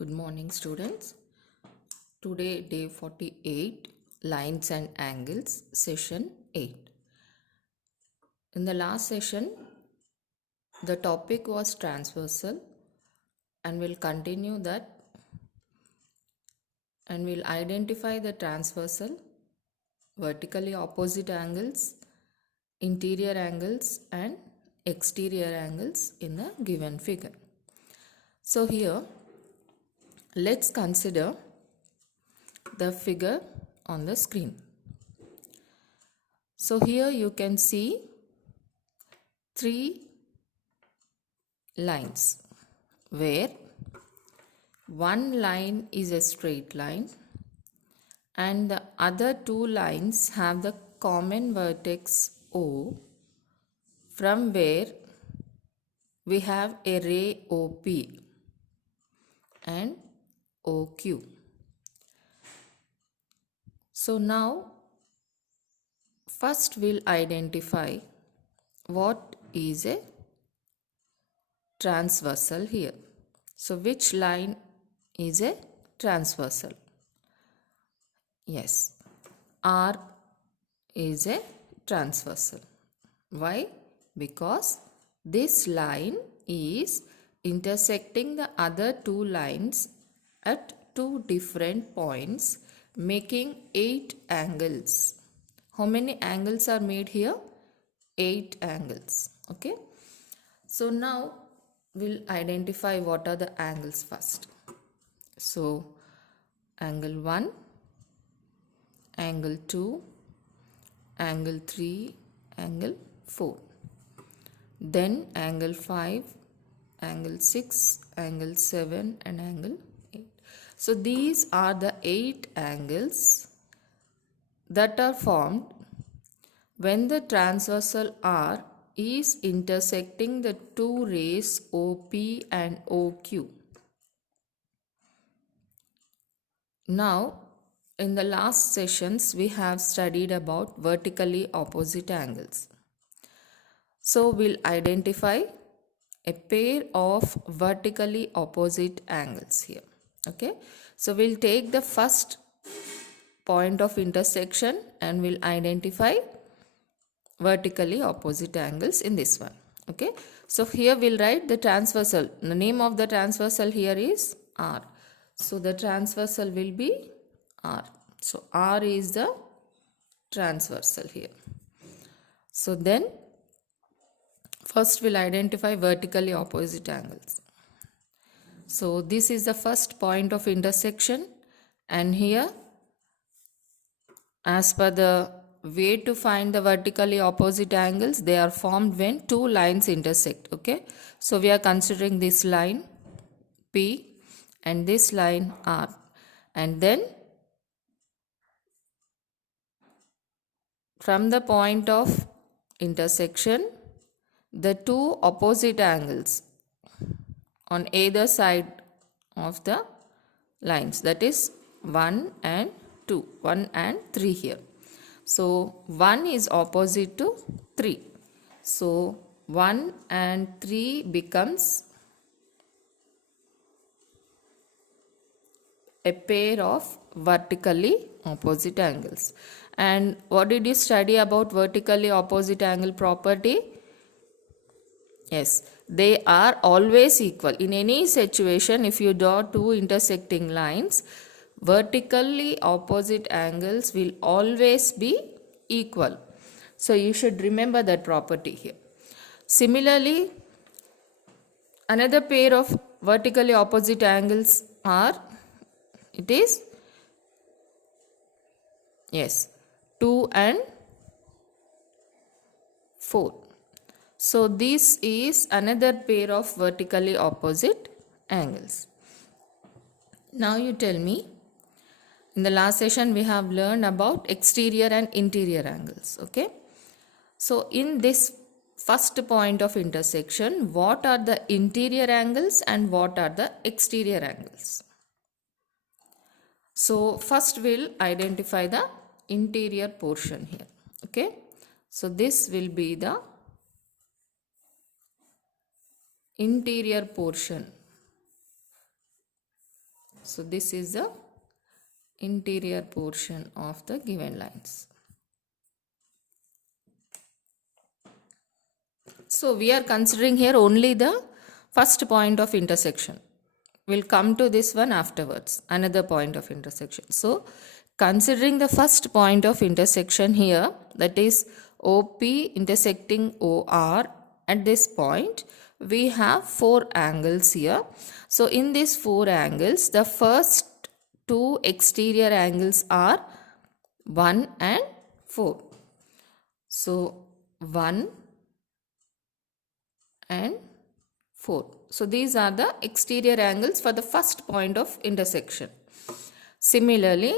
Good morning, students. Today, day 48, Lines and Angles, session 8. In the last session, the topic was transversal, and we'll continue that and we'll identify the transversal, vertically opposite angles, interior angles, and exterior angles in the given figure. So, here, let's consider the figure on the screen. So here you can see three lines where one line is a straight line and the other two lines have the common vertex O, from where we have a ray OP and OQ. So now first we'll identify what is a transversal here. So which line is a transversal? Yes, R is a transversal. Why? Because this line is intersecting the other two lines at two different points, making 8 angles. How many angles are made here? 8 angles. Okay. So now we'll identify what are the angles first. So angle 1, angle 2, angle 3, angle 4. Then angle 5, angle 6, angle 7 and angle 8. So these are the 8 angles that are formed when the transversal R is intersecting the two rays OP and OQ. Now, in the last sessions, we have studied about vertically opposite angles. So, we'll identify a pair of vertically opposite angles here. Okay. So, we'll take the first point of intersection and we'll identify vertically opposite angles in this one. Okay. So, here we'll write the transversal. The name of the transversal here is R. So, the transversal will be R. So, R is the transversal here. So, then first we'll identify vertically opposite angles. So, this is the first point of intersection, and here as per the way to find the vertically opposite angles, they are formed when two lines intersect. Okay. So, we are considering this line P and this line R, and then from the point of intersection, the two opposite angles on either side of the lines, that is 1 and 2, 1 and 3 here. So 1 is opposite to 3. So 1 and 3 becomes a pair of vertically opposite angles. And what did you study about vertically opposite angle property? Yes, they are always equal. In any situation, if you draw two intersecting lines, vertically opposite angles will always be equal. So you should remember that property here. Similarly, another pair of vertically opposite angles are, it is, yes, 2 and 4. So this is another pair of vertically opposite angles. Now you tell me, in the last session we have learned about exterior and interior angles. Okay. So in this first point of intersection, what are the interior angles and what are the exterior angles? So first we'll identify the interior portion here. Okay. So this will be the interior portion So this is the interior portion of the given lines. So we are considering here only the first point of intersection. We'll come to this one afterwards, another point of intersection. So considering the first point of intersection here, that is OP intersecting OR at this point, we have four angles here. So in these four angles, the first two exterior angles are 1 and 4. So 1 and 4. So these are the exterior angles for the first point of intersection. Similarly,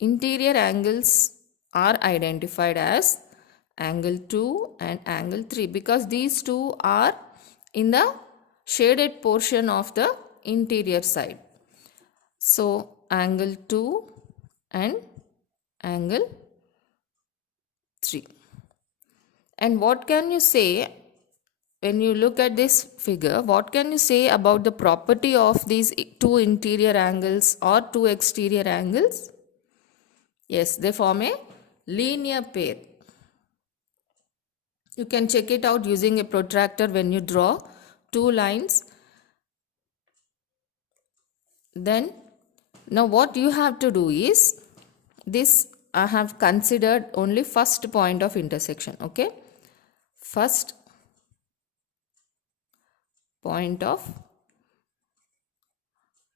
interior angles are identified as angle 2 and angle 3 because these two are in the shaded portion of the interior side. So angle 2 and angle 3. And what can you say when you look at this figure? What can you say about the property of these two interior angles or two exterior angles? Yes, they form a linear pair. You can check it out using a protractor when you draw two lines. Then, now what you have to do is, this I have considered only first point of intersection, okay? First point of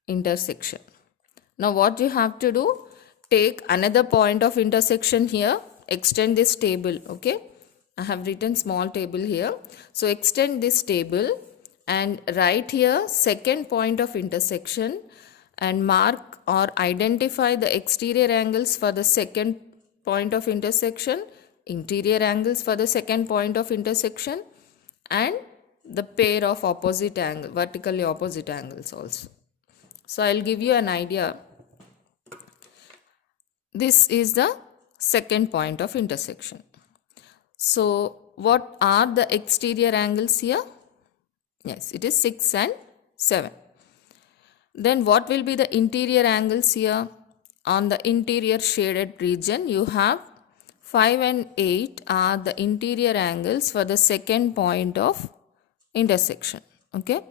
intersection. Now what you have to do, take another point of intersection here, extend this table, okay? I have written small table here. So extend this table and write here second point of intersection and mark or identify the exterior angles for the second point of intersection, interior angles for the second point of intersection, and the pair of opposite angle, vertically opposite angles also. So I'll give you an idea. This is the second point of intersection. So what are the exterior angles here? Yes, it is 6 and 7. Then what will be the interior angles here? On the interior shaded region, you have 5 and 8 are the interior angles for the second point of intersection. Okay.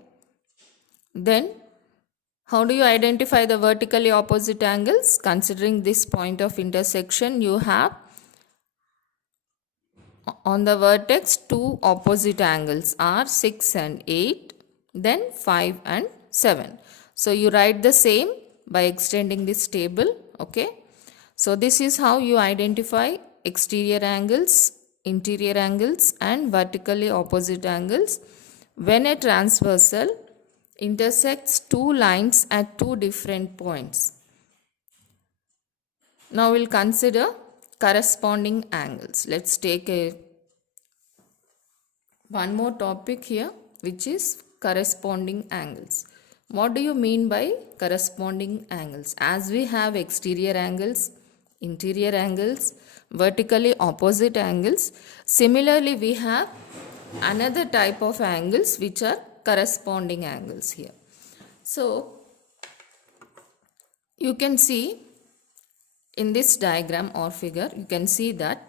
Then how do you identify the vertically opposite angles? Considering this point of intersection, you have on the vertex two opposite angles are 6 and 8, then 5 and 7. So you write the same by extending this table. Okay. So this is how you identify exterior angles, interior angles, and vertically opposite angles when a transversal intersects two lines at two different points. Now we'll consider corresponding angles. Let's take one more topic here, which is corresponding angles. What do you mean by corresponding angles? As we have exterior angles, interior angles, vertically opposite angles, similarly we have another type of angles which are corresponding angles here. So you can see in this diagram or figure, you can see that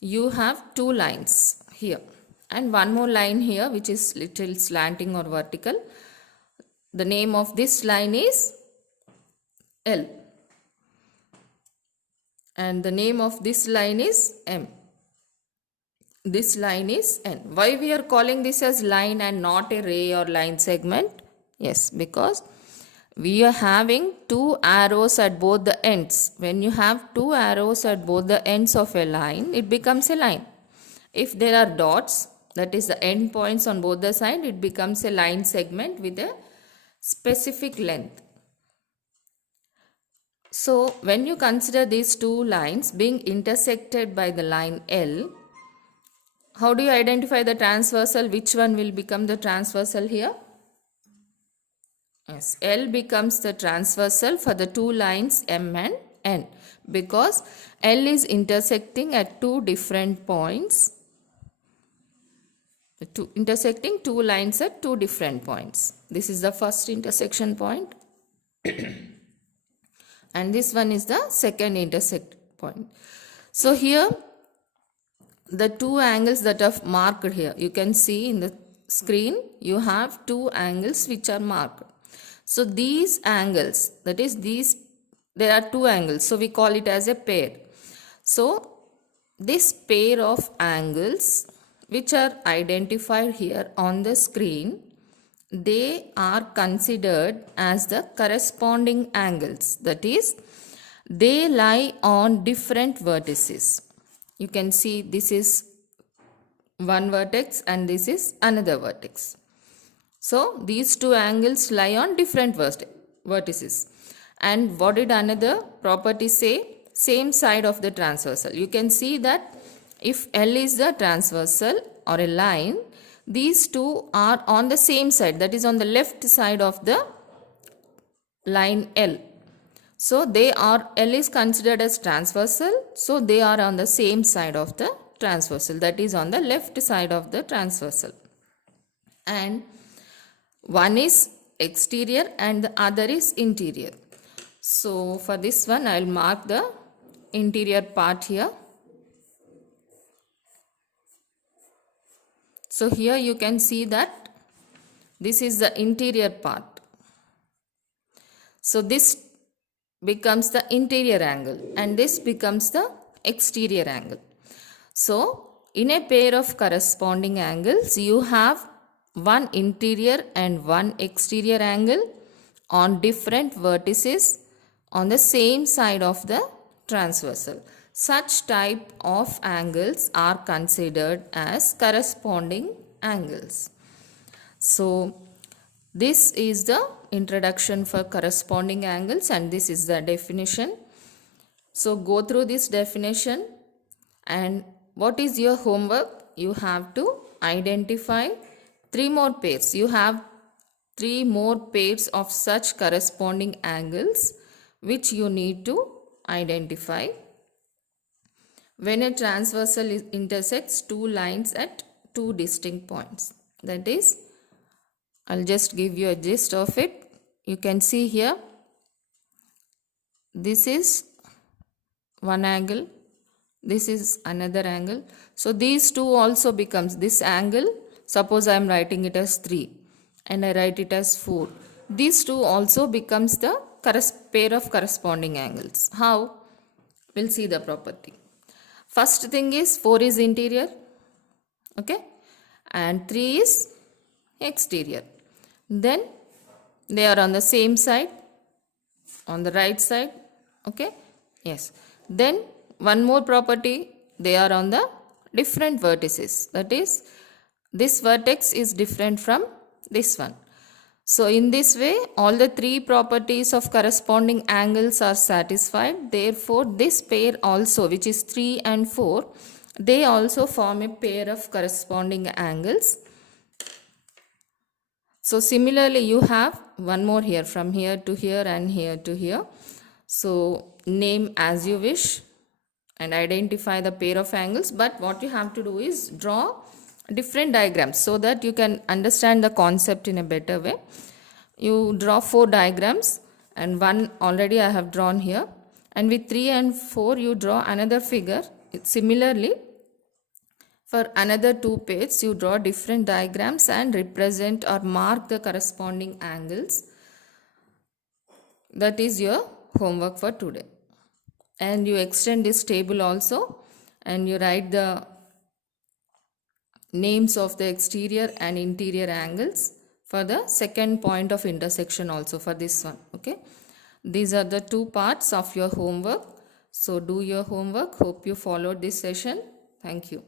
you have two lines here and one more line here which is little slanting or vertical. The name of this line is L and the name of this line is M. This line is N. Why we are calling this as line and not a ray or line segment? Yes, because we are having two arrows at both the ends. When you have two arrows at both the ends of a line, it becomes a line. If there are dots, that is the end points on both the sides, it becomes a line segment with a specific length. So when you consider these two lines being intersected by the line L, how do you identify the transversal? Which one will become the transversal here? Yes, L becomes the transversal for the two lines M and N because L is intersecting at two different points, intersecting two lines at two different points. This is the first intersection point. and this one is the second intersect point. So here the two angles that are marked here, you can see in the screen you have two angles which are marked. So these angles, that is these, there are two angles, so we call it as a pair. So this pair of angles which are identified here on the screen, they are considered as the corresponding angles, that is they lie on different vertices. You can see this is one vertex and this is another vertex. So these two angles lie on different vertices. And what did another property say? Same side of the transversal. You can see that if L is the transversal or a line, these two are on the same side, that is on the left side of the line L. So they are, L is considered as transversal, so they are on the same side of the transversal, that is on the left side of the transversal. And one is exterior and the other is interior. So for this one I will mark the interior part here. So here you can see that this is the interior part. So this becomes the interior angle and this becomes the exterior angle. So in a pair of corresponding angles, you have one interior and one exterior angle on different vertices on the same side of the transversal. Such type of angles are considered as corresponding angles. So this is the introduction for corresponding angles and this is the definition. So go through this definition, and what is your homework? You have to identify three more pairs. You have three more pairs of such corresponding angles which you need to identify when a transversal intersects two lines at two distinct points. That is, I'll just give you a gist of it. You can see here, this is one angle, this is another angle. So these two also becomes this angle. Suppose I am writing it as 3 and I write it as 4. These two also becomes the pair of corresponding angles. How? We'll see the property. First thing is 4 is interior, okay, and 3 is exterior. Then they are on the same side, on the right side, okay, yes. Then one more property, they are on the different vertices, that is this vertex is different from this one. So in this way all the three properties of corresponding angles are satisfied. Therefore this pair also, which is 3 and 4, they also form a pair of corresponding angles. So similarly you have one more here, from here to here and here to here. So name as you wish and identify the pair of angles, but what you have to do is draw different diagrams so that you can understand the concept in a better way. You draw 4 diagrams and one already I have drawn here, and with 3 and 4 you draw another figure. Similarly for another 2 pairs you draw different diagrams and represent or mark the corresponding angles. That is your homework for today. And you extend this table also and you write the names of the exterior and interior angles for the second point of intersection also for this one, okay. These are the 2 parts of your homework. So do your homework. Hope you followed this session. Thank you.